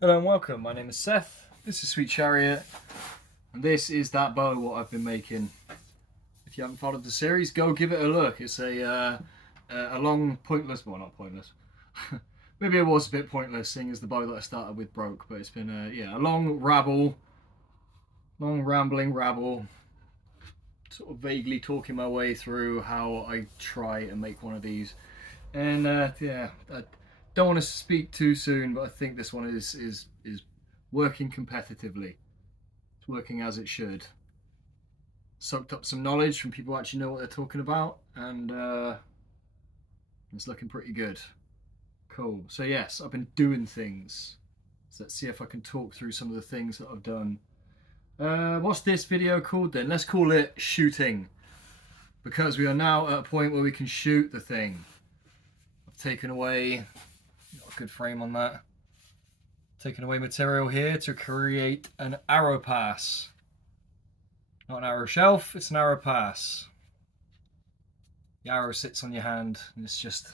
Hello and welcome, my name is Seth, this is Sweet Chariot, and this is that bow what I've been making. If you haven't followed the series, go give it a look. It's a long, pointless, well not pointless, maybe it was a bit pointless seeing as the bow that I started with broke, but it's been a long rambling rabble, sort of vaguely talking my way through how I try and make one of these. And I don't want to speak too soon, but I think this one is working competitively. It's working as it should. Soaked up some knowledge from people who actually know what they're talking about, and it's looking pretty good. Cool. So yes, I've been doing things. So let's see if I can talk through some of the things that I've done. What's this video called then? Let's call it shooting, because we are now at a point where we can shoot the thing. I've taken away, got a good frame on that. Taken away material here to create an arrow pass. Not an arrow shelf, it's an arrow pass. The arrow sits on your hand and it's just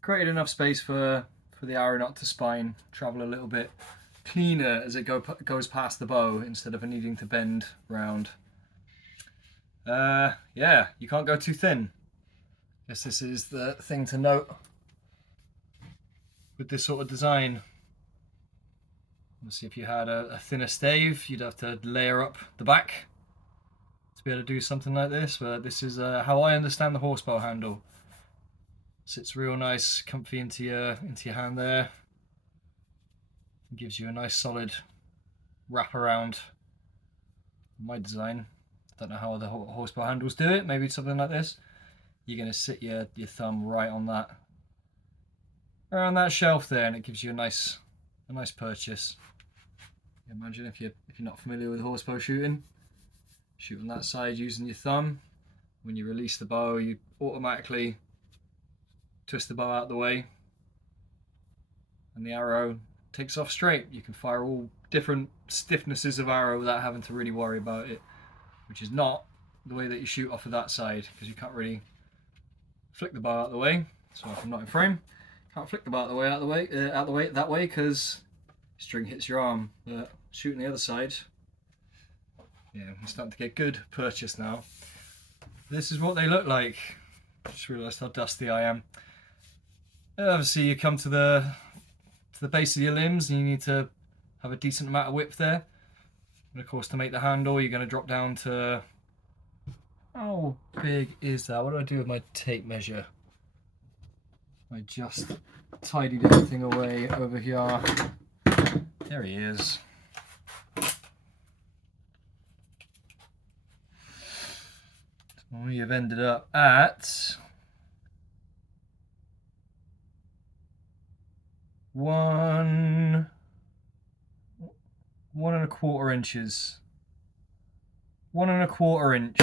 created enough space for the arrow not to spine, travel a little bit cleaner as it goes past the bow instead of needing to bend round. Yeah, you can't go too thin. Guess this is the thing to note with this sort of design. Obviously, if you had a thinner stave, you'd have to layer up the back to be able to do something like this, but this is how I understand the horsebow handle. Sits real nice, comfy into your hand there. It gives you a nice solid wrap around. My design. Don't know how other horsebow handles do it. Maybe something like this. You're going to sit your thumb right on that, around that shelf there, and it gives you a nice purchase. Imagine if you're not familiar with horsebow shooting, shoot on that side using your thumb. When you release the bow, you automatically twist the bow out of the way, and the arrow takes off straight. You can fire all different stiffnesses of arrow without having to really worry about it, which is not the way that you shoot off of that side, because you can't really flick the bow out of the way. So if I'm not in frame, can't flick the bow out of the way that way because string hits your arm. But shooting the other side, yeah, I'm starting to get good purchase now. This is what they look like. Just realised how dusty I am. Obviously, you come to the base of your limbs, and you need to have a decent amount of width there. And of course, to make the handle, you're going to drop down to, how big is that? What do I do with my tape measure? I just tidied everything away over here. There he is. So we have ended up at 1.25 inches. 1.25 inch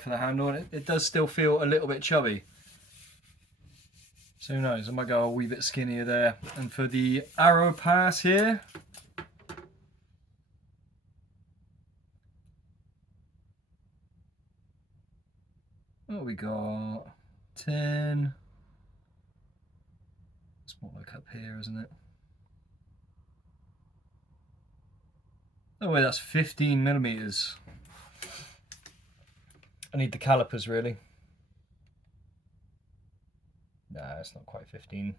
for the handle, and it does still feel a little bit chubby. So who knows, I might go a wee bit skinnier there. And for the arrow pass here, what we got? 10. It's more like up here, isn't it? Oh wait, that's 15 millimeters. I need the calipers really. Nah, it's not quite 15.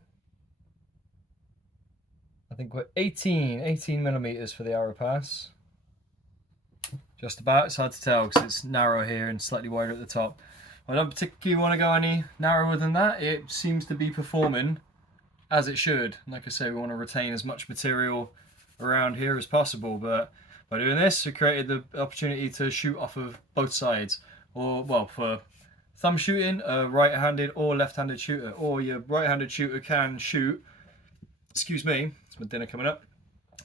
I think we're 18 millimeters for the arrow pass. Just about. It's hard to tell because it's narrow here and slightly wider at the top. I don't particularly want to go any narrower than that. It seems to be performing as it should. Like I say, we want to retain as much material around here as possible, but by doing this, we created the opportunity to shoot off of both sides. Or, well, for thumb shooting, a right-handed or left-handed shooter, or your right-handed shooter can shoot, excuse me, it's my dinner coming up,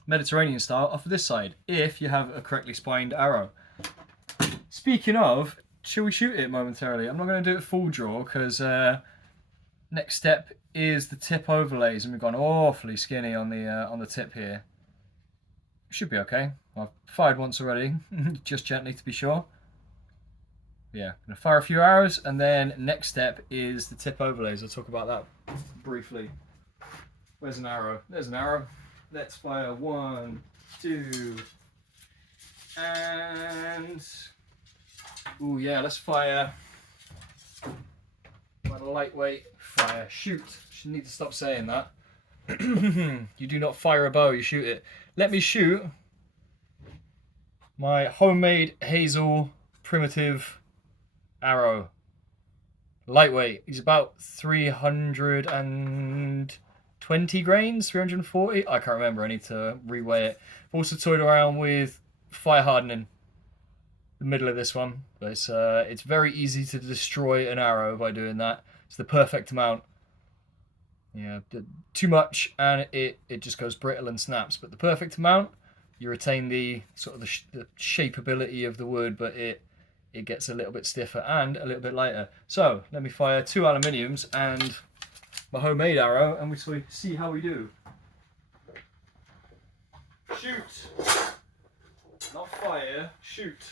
Mediterranean style off of this side, if you have a correctly spined arrow. Speaking of, shall we shoot it momentarily? I'm not going to do it full draw, because next step is the tip overlays, and we've gone awfully skinny on the tip here. Should be okay. I've fired once already, just gently to be sure. Yeah, I'm going to fire a few arrows, and then next step is the tip overlays. I'll talk about that briefly. Where's an arrow? There's an arrow. let's fire 1, 2, and oh yeah, let's fire my lightweight fire. Shoot. Should need to stop saying that. You do not fire a bow, you shoot it. Let me shoot my homemade hazel primitive arrow. Lightweight. He's about 320 grains, 340. I can't remember. I need to reweigh it. I've also toyed around with fire hardening the middle of this one, but it's very easy to destroy an arrow by doing that. It's the perfect amount. Yeah, too much and it just goes brittle and snaps. But the perfect amount, you retain the sort of the shapeability of the wood, but it gets a little bit stiffer and a little bit lighter. So let me fire 2 aluminiums and my homemade arrow, and we see how we do. Shoot! Not fire, shoot.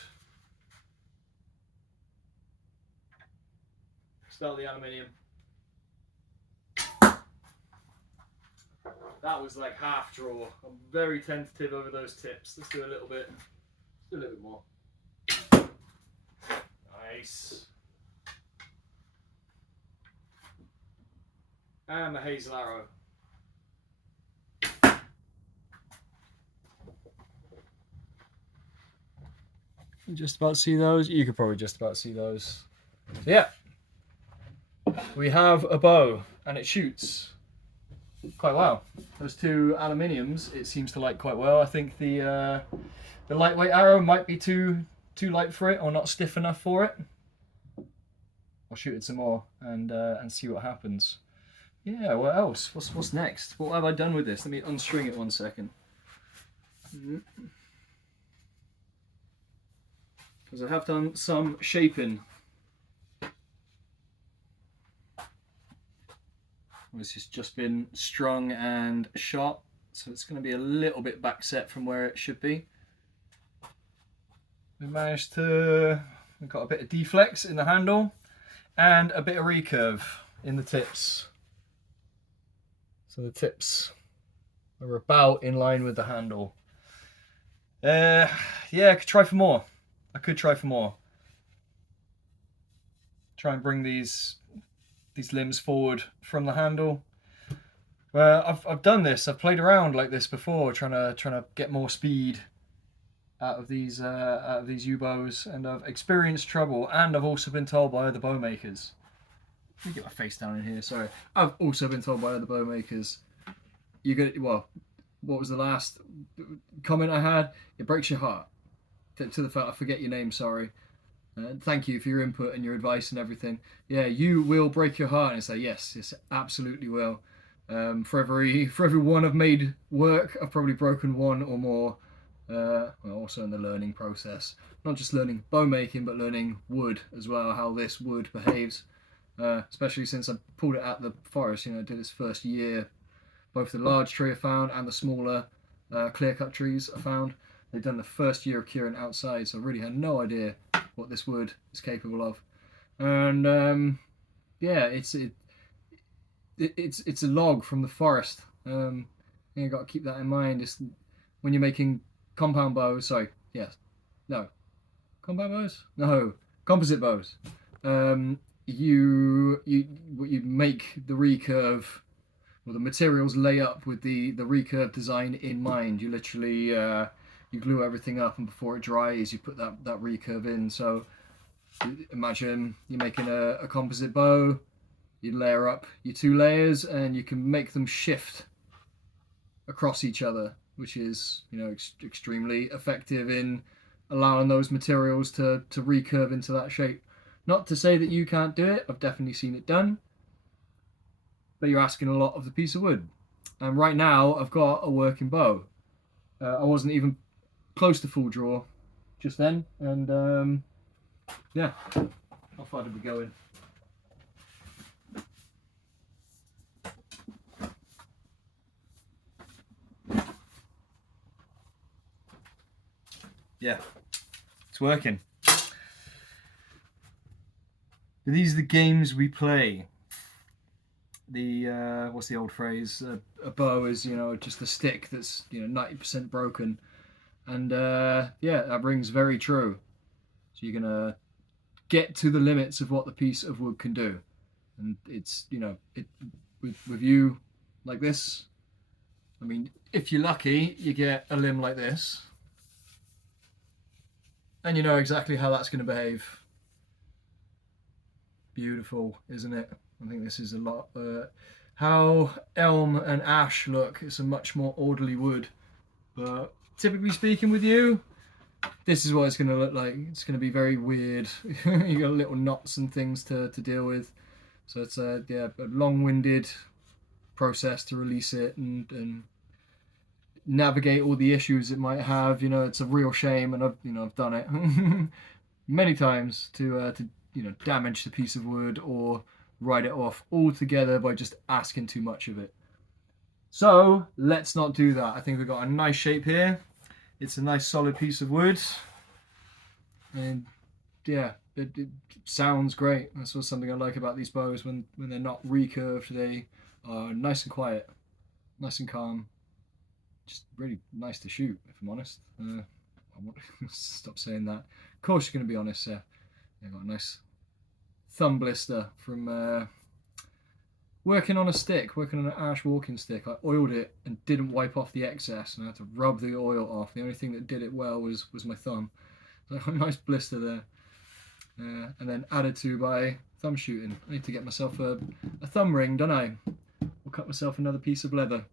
Spell the aluminium. That was like half draw. I'm very tentative over those tips. Let's do a little bit. Let's do a little bit more. Nice. And the hazel arrow. You just about see those? You could probably just about see those. So yeah, we have a bow and it shoots quite well. Those 2 aluminiums it seems to like quite well. I think the lightweight arrow might be too light for it or not stiff enough for it. I'll shoot it some more and see what happens. Yeah, what else? What's next? What have I done with this? Let me unstring it 1 second. Because I have done some shaping. This has just been strung and shot, so it's going to be a little bit back set from where it should be. We've got a bit of deflex in the handle and a bit of recurve in the tips. So the tips are about in line with the handle. Yeah, I could try for more. Try and bring these limbs forward from the handle. I've done this. I've played around like this before, trying to get more speed out of these Yew Bows, and I've experienced trouble. And I've also been told by other bow makers. Let me get my face down in here. Sorry. I've also been told by other bow makers. What was the last comment I had? It breaks your heart. To the fact I forget your name. Sorry. Thank you for your input and your advice and everything. Yeah, you will break your heart. And say yes, absolutely will. For every one I've made work, I've probably broken 1 or more. Well, also in the learning process, not just learning bow making, but learning wood as well, how this wood behaves. Especially since I pulled it out of the forest. I did its first year. Both the large tree I found and the smaller clear-cut trees I found. They'd done the first year of curing outside, so I really had no idea what this wood is capable of. And yeah, it's a log from the forest. You've got to keep that in mind. It's when you're making compound bows. Composite bows. You make the recurve, or the materials lay up with the recurve design in mind. You literally you glue everything up, and before it dries, you put that recurve in. So imagine you're making a composite bow. You layer up your 2 layers, and you can make them shift across each other, which is extremely effective in allowing those materials to recurve into that shape. Not to say that you can't do it. I've definitely seen it done, but you're asking a lot of the piece of wood. And right now, I've got a working bow. I wasn't even close to full draw just then, and yeah, how far did we go in? Yeah, it's working. These are the games we play. the what's the old phrase? A bow is, you know, just a stick that's, you know, 90% broken, and yeah, that rings very true. So you're gonna get to the limits of what the piece of wood can do, and it's, you know, with you like this. I mean, if you're lucky, you get a limb like this, and you know exactly how that's going to behave. Beautiful, isn't it? I think this is a lot. How elm and ash look, it's a much more orderly wood. But typically speaking with you, this is what it's going to look like. It's going to be very weird. You got little knots and things to deal with. So it's a long-winded process to release it and navigate all the issues it might have. You know, it's a real shame, and I've done it many times to you know, damage the piece of wood or write it off altogether by just asking too much of it. So let's not do that. I think we've got a nice shape here. It's a nice solid piece of wood, and yeah, it sounds great. That's what's something I like about these bows. When they're not recurved, they are nice and quiet, nice and calm. Just really nice to shoot, if I'm honest. I want to stop saying that. Of course you're going to be honest, yeah. I got a nice thumb blister from working on a stick, working on an ash walking stick. I oiled it and didn't wipe off the excess, and I had to rub the oil off. The only thing that did it well was my thumb. So a nice blister there. And then added to by thumb shooting. I need to get myself a thumb ring, don't I? Or cut myself another piece of leather.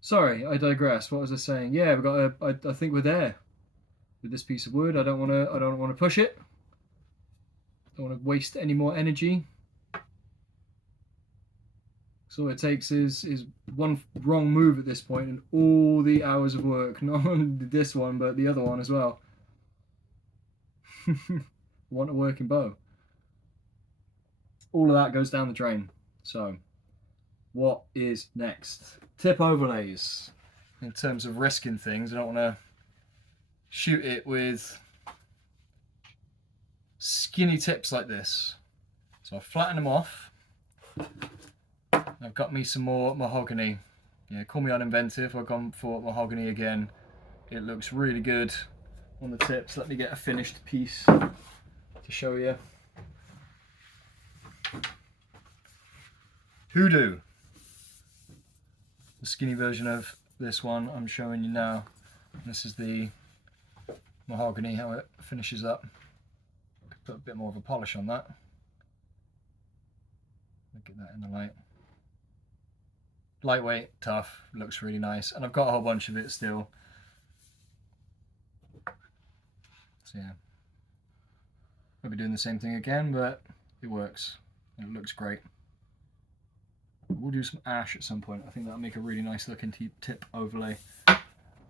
Sorry, I digress. What was I saying? Yeah, we've got I think we're there with this piece of wood. I don't want to push it. Don't want to waste any more energy. So all it takes is one wrong move at this point, and all the hours of work, not only this one but the other one as well. Want a working bow. All of that goes down the drain. So what is next? Tip overlays. In terms of risking things, I don't want to shoot it with skinny tips like this. So I flatten them off. I've got me some more mahogany. Yeah, call me uninventive. I've gone for mahogany again. It looks really good on the tips. Let me get a finished piece to show you. Hoodoo. The skinny version of this one I'm showing you now. This is the mahogany, how it finishes up. Put a bit more of a polish on that. Look at that in the light. Lightweight, tough, looks really nice, and I've got a whole bunch of it still. So yeah, I'll be doing the same thing again, but it works. It looks great. We'll do some ash at some point. I think that'll make a really nice looking tip overlay.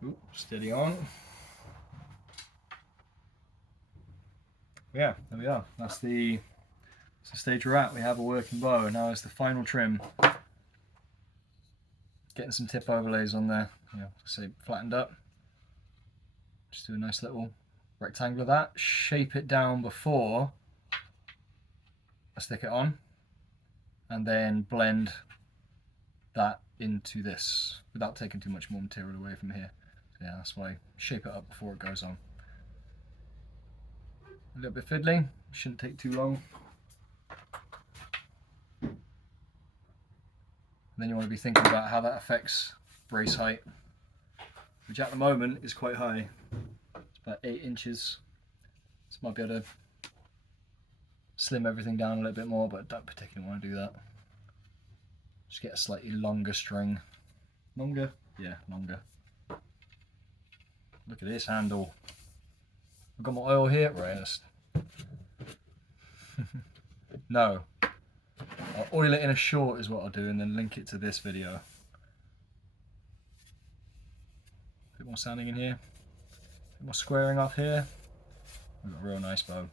Ooh, steady on. Yeah, there we are. That's the stage we're at. We have a working bow. Now it's the final trim. Getting some tip overlays on there. Yeah, say flattened up. Just do a nice little rectangle of that. Shape it down before I stick it on, and then blend that into this without taking too much more material away from here. So yeah, that's why I shape it up before it goes on. A little bit fiddly, shouldn't take too long. And then you want to be thinking about how that affects brace height, which at the moment is quite high. It's about 8 inches. So might be able to slim everything down a little bit more, but I don't particularly want to do that. Just get a slightly longer string. Longer? Yeah, longer. Look at this handle. I've got my oil here, right? No. I'll oil it in a short is what I'll do, and then link it to this video. A bit more sanding in here. A bit more squaring off here. We've got a real nice bow.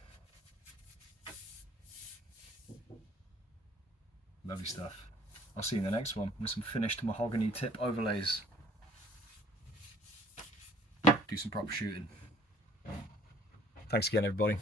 Lovely stuff. I'll see you in the next one with some finished mahogany tip overlays. Do some proper shooting. Thanks again, everybody.